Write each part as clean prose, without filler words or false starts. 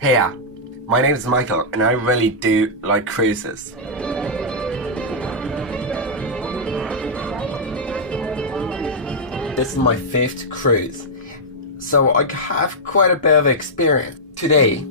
Hey, my name is Michael and I really do like cruises. This is my 5th cruise, so I have quite a bit of experience. Today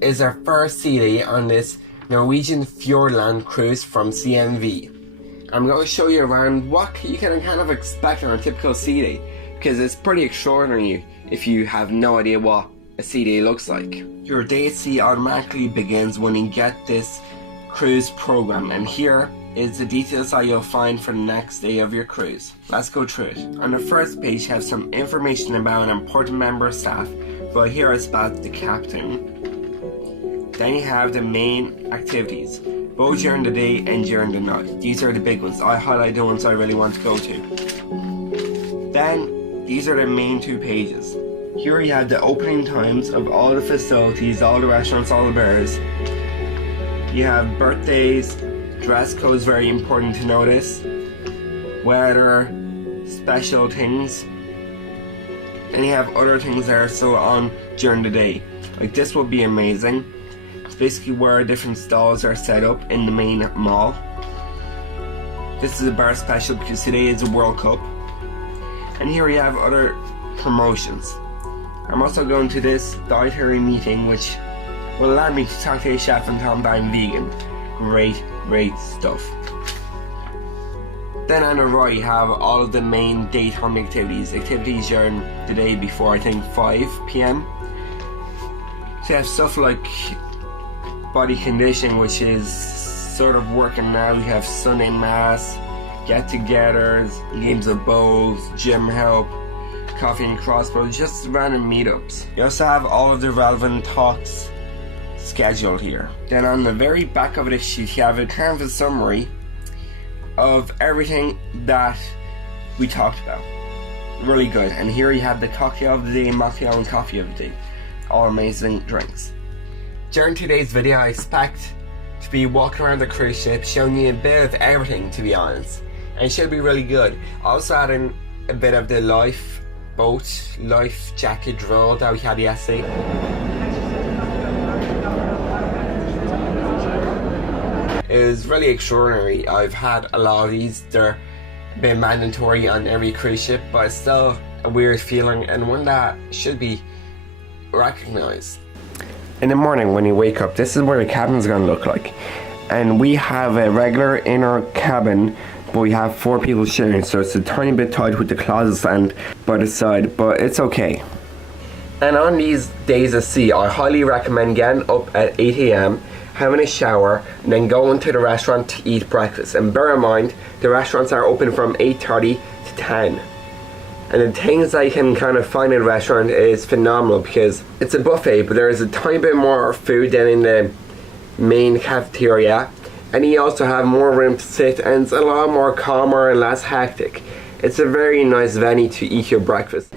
is our first sea day on this Norwegian Fjordland cruise from CMV. I'm going to show you around what you can kind of expect on a typical sea day, because it's pretty extraordinary if you have no idea what a sea day looks like. Your day at sea automatically begins when you get this cruise program, and here is the details that you'll find for the next day of your cruise. Let's go through it. On the first page you have some information about an important member of staff, but here it's about the captain. Then you have the main activities, both during the day and during the night. These are the big ones. I highlight the ones I really want to go to. Then these are the main 2 pages. Here you have the opening times of all the facilities, all the restaurants, all the bars. You have birthdays, dress codes, very important to notice, weather, special things, and you have other things that are still on during the day. Like this will be amazing. It's basically where different stalls are set up in the main mall. This is a bar special because today is the World Cup. And here you have other promotions. I'm also going to this dietary meeting which will allow me to talk to a chef and tell him that I'm vegan. Great stuff. Then on the right you have all of the main daytime activities during the day before I think 5 p.m. So you have stuff like body conditioning, which is sort of working now. You have Sunday mass, get-togethers, games of bowls, gym help, coffee and crossbows, just random meetups. You also have all of the relevant talks scheduled here. Then on the very back of the sheet you have a kind of a summary of everything that we talked about. Really good. And here you have the cocktail of the day, mocktail and coffee of the day. All amazing drinks. During today's video I expect to be walking around the cruise ship showing you a bit of everything, to be honest. And it should be really good. Also adding a bit of the life jacket drill that we had yesterday. It was really extraordinary. I've had a lot of these. They're been mandatory on every cruise ship, but it's still a weird feeling and one that should be recognized. In the morning when you wake up, this is where the cabin's gonna look like. And we have a regular inner cabin, but we have 4 people sharing, so it's a tiny bit tight with the closets and by the side, but it's okay. And on these days at sea, I highly recommend getting up at 8 a.m, having a shower, and then going to the restaurant to eat breakfast. And bear in mind, the restaurants are open from 8:30 to 10. And the things that you can kind of find in a restaurant is phenomenal because it's a buffet, but there is a tiny bit more food than in the main cafeteria. And you also have more room to sit, and it's a lot more calmer and less hectic. It's a very nice venue to eat your breakfast.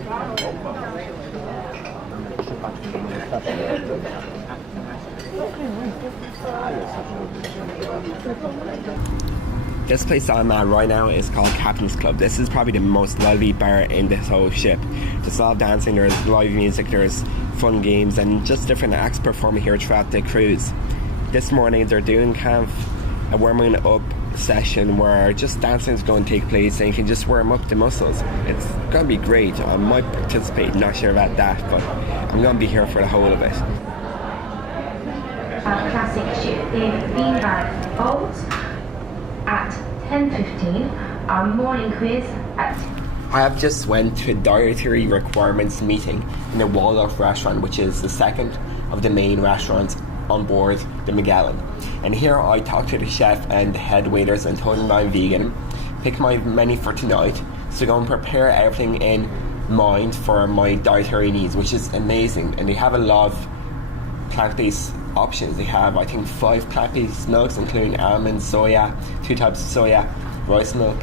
This place that I'm at right now is called Captain's Club. This is probably the most lively bar in this whole ship. There's a lot of dancing, there's live music, there's fun games, and just different acts performing here throughout the cruise. This morning they're doing kind of a warming up session where just dancing is going to take place and you can just warm up the muscles. It's going to be great. I might participate, not sure about that, but I'm going to be here for the whole of it. Our classic ship in beanbag boat at 10:15. Our morning quiz at... I have just went to a dietary requirements meeting in the Waldorf restaurant, which is the second of the main restaurants on board the Magellan. And here I talked to the chef and the head waiters and told them that I'm vegan, picked my menu for tonight, so go and prepare everything in mind for my dietary needs, which is amazing. And they have a lot of plant-based options. They have, I think, 5 plant-based milks, including almond, soya, 2 types of soya, rice milk,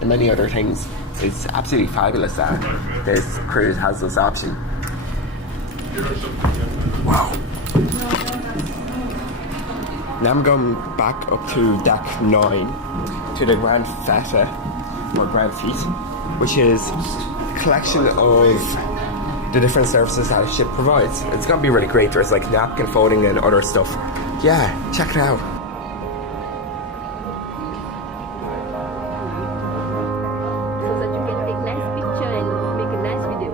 and many other things. So it's absolutely fabulous that this cruise has this option. Wow. Now I'm going back up to deck 9 to the Grand Feta, or Grand Feet, which is a collection of the different services that a ship provides. It's gonna be really great. There's like napkin folding and other stuff. Yeah, check it out. So that you can take nice picture and make a nice video.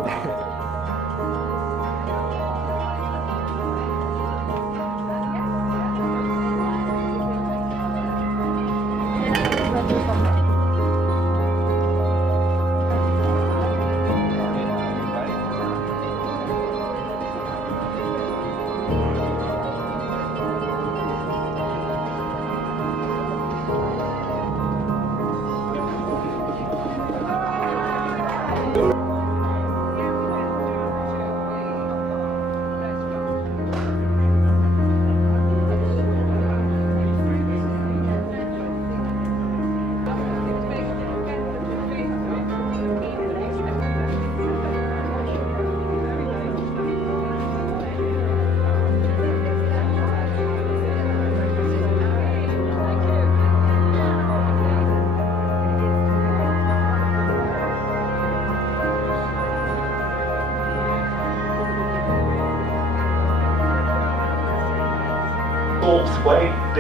Way, B,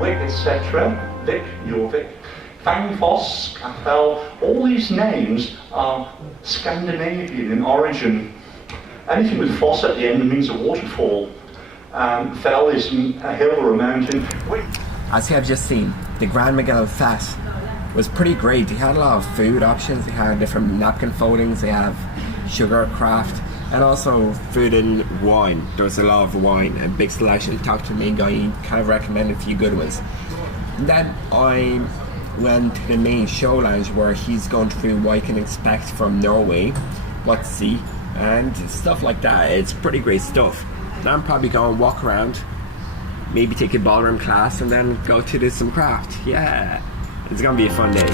Wick, etc., Vic, Jorvik, Fangfoss, Cathel, all these names are Scandinavian in origin. Anything with foss at the end means a waterfall. Fell is a hill or a mountain. As you have just seen, the Grand Magellan Fest was pretty great. They had a lot of food options, they had different napkin foldings, they have sugar craft, and also food and wine. There was a lot of wine, a big selection. Talked to the main guy, he kind of recommended a few good ones. And then I went to the main show lounge where he's going through what you can expect from Norway, what to see, and stuff like that. It's pretty great stuff. Now I'm probably going to walk around, maybe take a ballroom class, and then go to do some craft. Yeah, it's gonna be a fun day.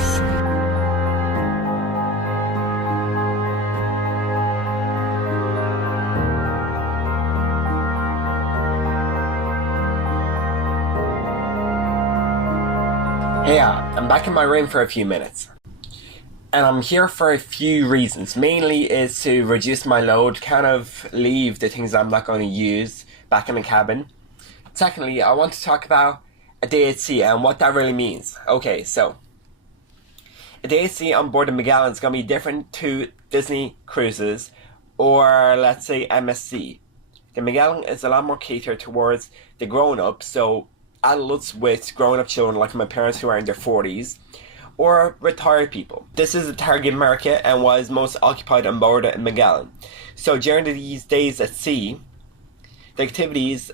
Hey, I'm back in my room for a few minutes. And I'm here for a few reasons. Mainly is to reduce my load, kind of leave the things I'm not going to use back in the cabin. Secondly, I want to talk about a day at sea and what that really means. Okay, so a day at sea on board the Magellan is going to be different to Disney cruises or let's say MSC. The Magellan is a lot more catered towards the grown-ups, so adults with grown-up children like my parents who are in their 40s, or retired people. This is the target market and was most occupied on board at Magellan. So during these days at sea, the activities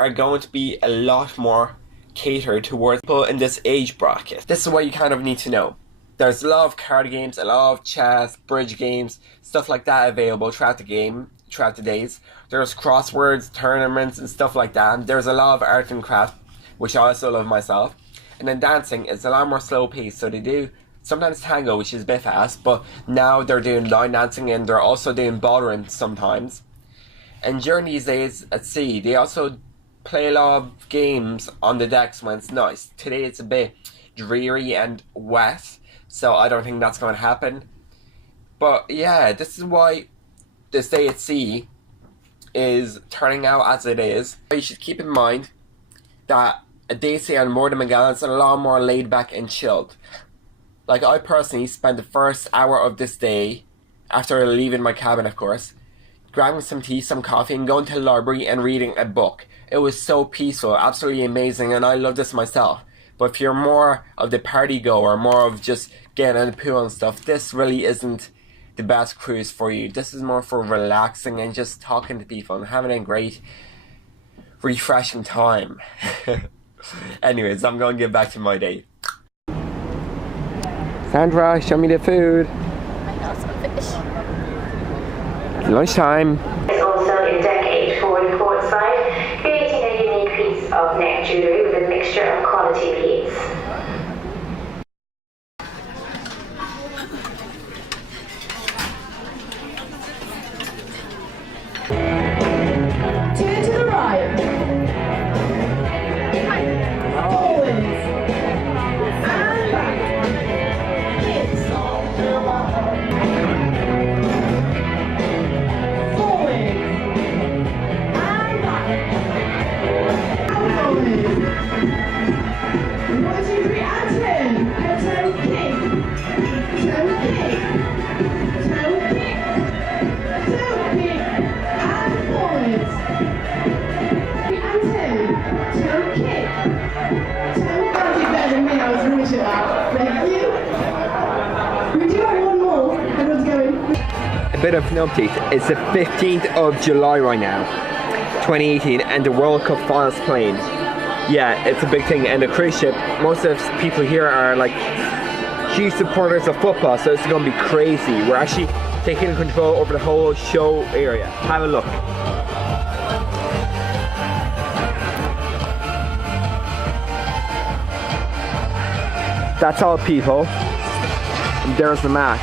are going to be a lot more catered towards people in this age bracket. This is what you kind of need to know. There's a lot of card games, a lot of chess, bridge games, stuff like that available throughout the days. There's crosswords, tournaments and stuff like that. There's a lot of art and craft, which I also love myself. And then dancing is a lot more slow paced, so they do sometimes tango, which is a bit fast, but now they're doing line dancing and they're also doing ballroom sometimes. And during these days at sea, they also play a lot of games on the decks when it's nice. Today it's a bit dreary and wet, so I don't think that's going to happen. But yeah, this is why this day at sea is turning out as it is. You should keep in mind that a day stay on board the Magellan is a lot more laid back and chilled. Like I personally spent the first hour of this day, after leaving my cabin of course, grabbing some tea, some coffee and going to the library and reading a book. It was so peaceful, absolutely amazing, and I love this myself. But if you're more of the party goer, more of just getting in the pool and stuff, this really isn't the best cruise for you. This is more for relaxing and just talking to people and having a great refreshing time. Anyways, I'm going to get back to my day. Sandra, show me the food. I know some fish. Lunchtime. It's also in deck 8 forward and port side, creating a unique piece of neck jewellery with a mixture of quality beads. Turn to the right. Forwards. And back. Hips. bit of an update. It's the 15th of July right now, 2018, and the World Cup finals playing. Yeah, it's a big thing, and the cruise ship, most of the people here are like huge supporters of football, so it's going to be crazy. We're actually taking control over the whole show area. Have a look. That's all people. And there's the match.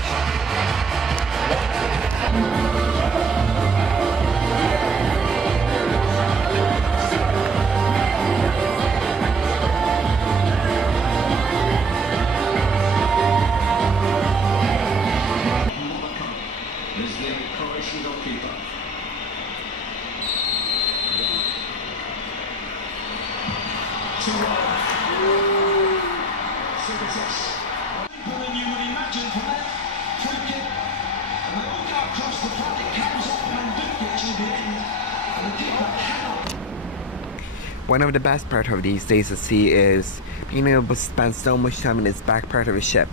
One of the best parts of these days at sea is being able to spend so much time in this back part of a ship.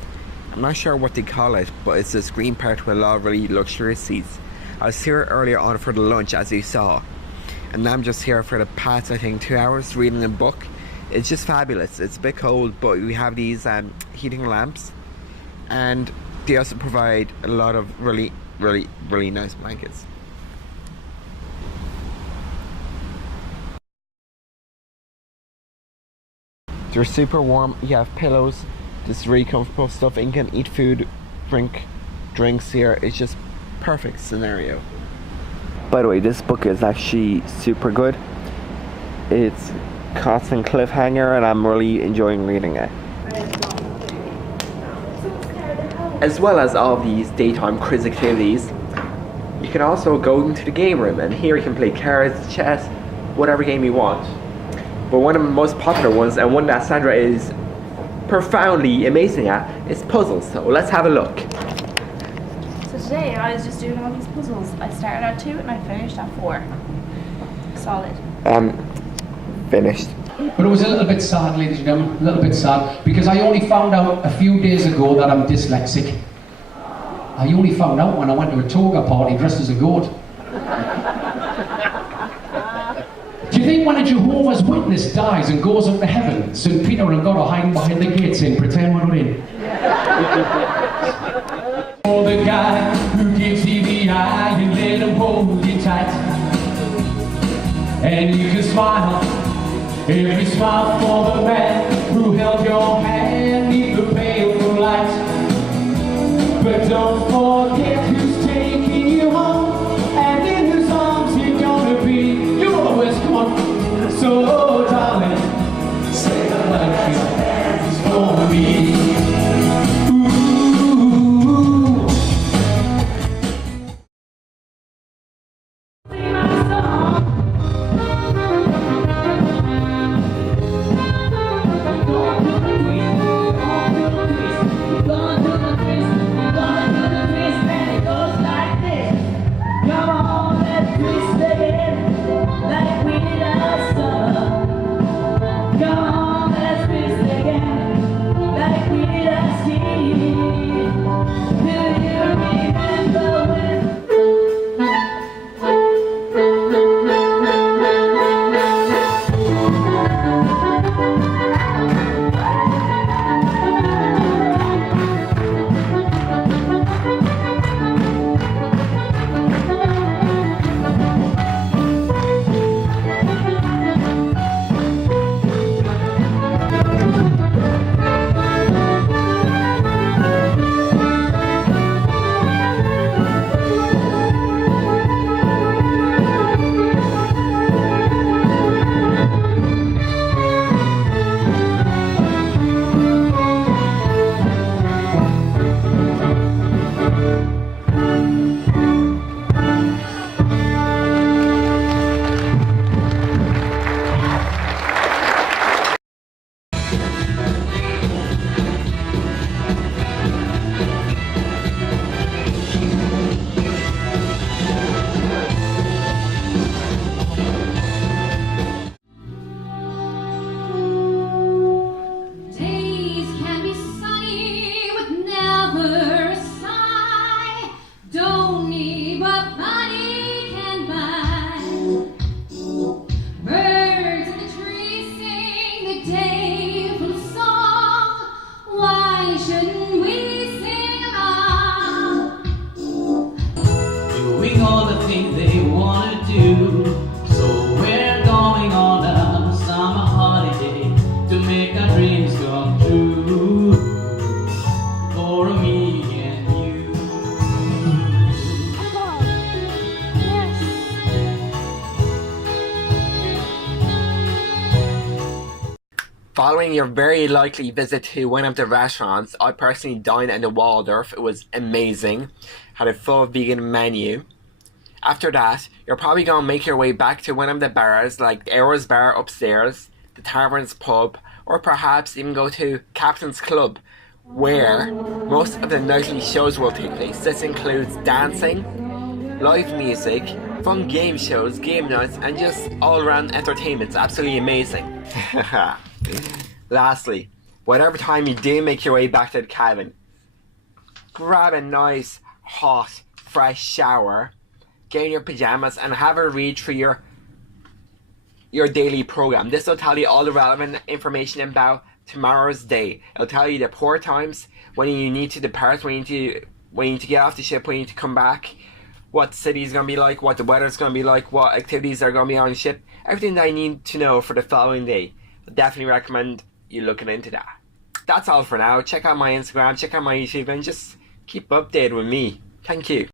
I'm not sure what they call it, but it's this green part with a lot of really luxurious seats. I was here earlier on for the lunch, as you saw, and now I'm just here for the past, I think, 2 hours reading a book. It's just fabulous. It's a bit cold, but we have these heating lamps, and they also provide a lot of really nice blankets. They're super warm. You have pillows. This is really comfortable stuff, and you can eat food, drink drinks here. It's just perfect scenario. By the way, this book is actually super good. It's constant cliffhanger, and I'm really enjoying reading it. As well as all of these daytime quiz activities, you can also go into the game room, and here you can play cards, chess, whatever game you want. But one of the most popular ones, and one that Sandra is profoundly amazing at, is puzzles. So let's have a look. So today I was just doing all these puzzles. I started at 2 and I finished at 4. Solid. Finished. But it was a little bit sad, ladies and gentlemen, a little bit sad, because I only found out a few days ago that I'm dyslexic. I only found out when I went to a toga party dressed as a goat. Do you think when a Jehovah's Witness dies and goes up to heaven, St. Peter and God are hiding behind the gates saying, pretend we're not in? For the guy who gives you the eye and let him hold you tight. And you can smile, every smile for the man who held your hand neath the pale moonlight. But don't forget who's taking you home, and in whose arms you're gonna be. You know the words, come on. So darling, say the life is for me. Come on, let's twist again, like we did last summer. Following your very likely visit to one of the restaurants, I personally dined in the Waldorf. It was amazing. Had a full vegan menu. After that, you're probably going to make your way back to one of the bars like Arrow's Bar upstairs, the Tavern's Pub, or perhaps even go to Captain's Club, where most of the nightly shows will take place. This includes dancing, live music, fun game shows, game nights, and just all-around entertainment. It's absolutely amazing. Lastly, whatever time you do make your way back to the cabin, grab a nice, hot, fresh shower, get in your pajamas, and have a read through your daily program. This will tell you all the relevant information about tomorrow's day. It'll tell you the port times, when you need to depart, when you need to get off the ship, when you need to come back, what the city's going to be like, what the weather's going to be like, what activities are going to be on the ship, everything that I need to know for the following day. I definitely recommend you looking into that. That's all for now. Check out my Instagram, check out my YouTube, and just keep updated with me. Thank you.